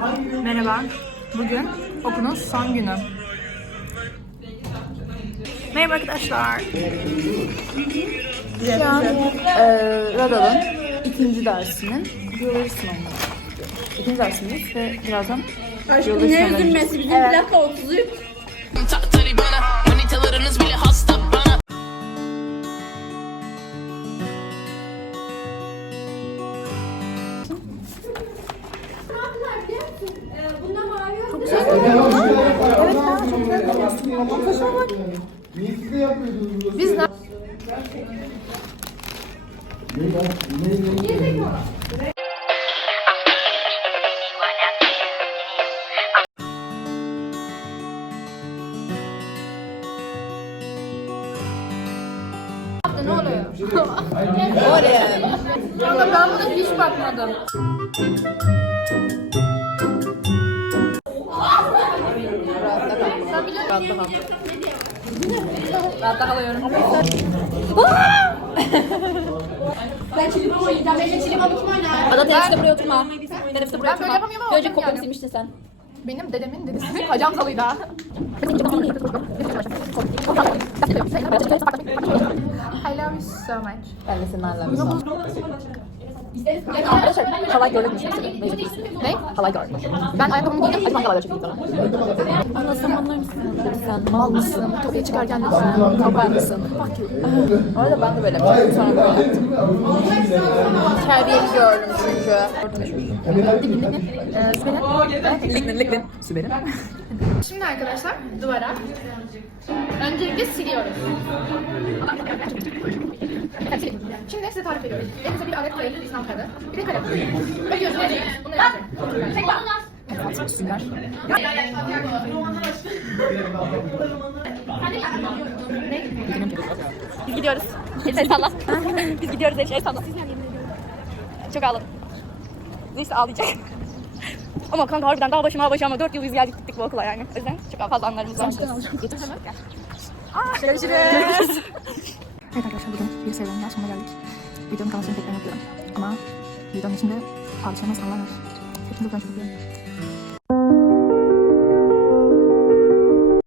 Merhaba. Bugün okulun son günü. Merhaba arkadaşlar. Şu an eee Radal'ın ikinci dersinin biyoloji sınavına. İkinci dersimiz ve birazdan Aşkım ne üzülmesi bizim plaka 33. Biz ne? Ne oluyor? Oraya. Kanka ben buna hiç bakmadım. Biliyor musun? Rahatta kalıyorum. Ben çilim oynayacağım. Benimle çilim kim oynar? Ada teneffüste buraya oturma. Teneffüste buraya Ben böyle oturma. yapamıyorum ama kopyanı yani. silmiştin sen. Benim dedemin dedesi hacam salıydı. ha. I love you so much. Ben de senin Arkadaşlar halay gördük mü seni? Ne? Halay gördük. Ben ayakkabımı giydim. Hadi ben halayla çekeyim sana. Anlasam anlar mısın? Sen mal mısın? Kapıya çıkarken de düşünüyorum. Kapar mısın? Fuck you. Arada ben de böyle yapacağım. Sonra böyle yaptım. Terbiyeli gördüm çünkü. Lignin lignin. Süberin. Şimdi arkadaşlar duvara öncelikle siliyoruz. Şimdi size tarif ediyorum. Elinize bir alet koyun, Kağıdı. Bir de gözüne değil. Bunu yapın. Tek bak. Sünger. Biz gidiyoruz. El salla. Biz gidiyoruz el salla. Çok ağladım. Neyse ağlayacak. Ama kanka harbiden dağ başıma başıma 4 yıl biz geldik gittik bu okula yani. O yüzden çok fazla anlarımız var. Aa, Görüşürüz. Evet arkadaşlar bugün bir serüvenden sonuna geldik. Videonun kalmasını beklemek diyorum. Ama videonun içinde parçamız anlamaz. Hepiniz buradan çok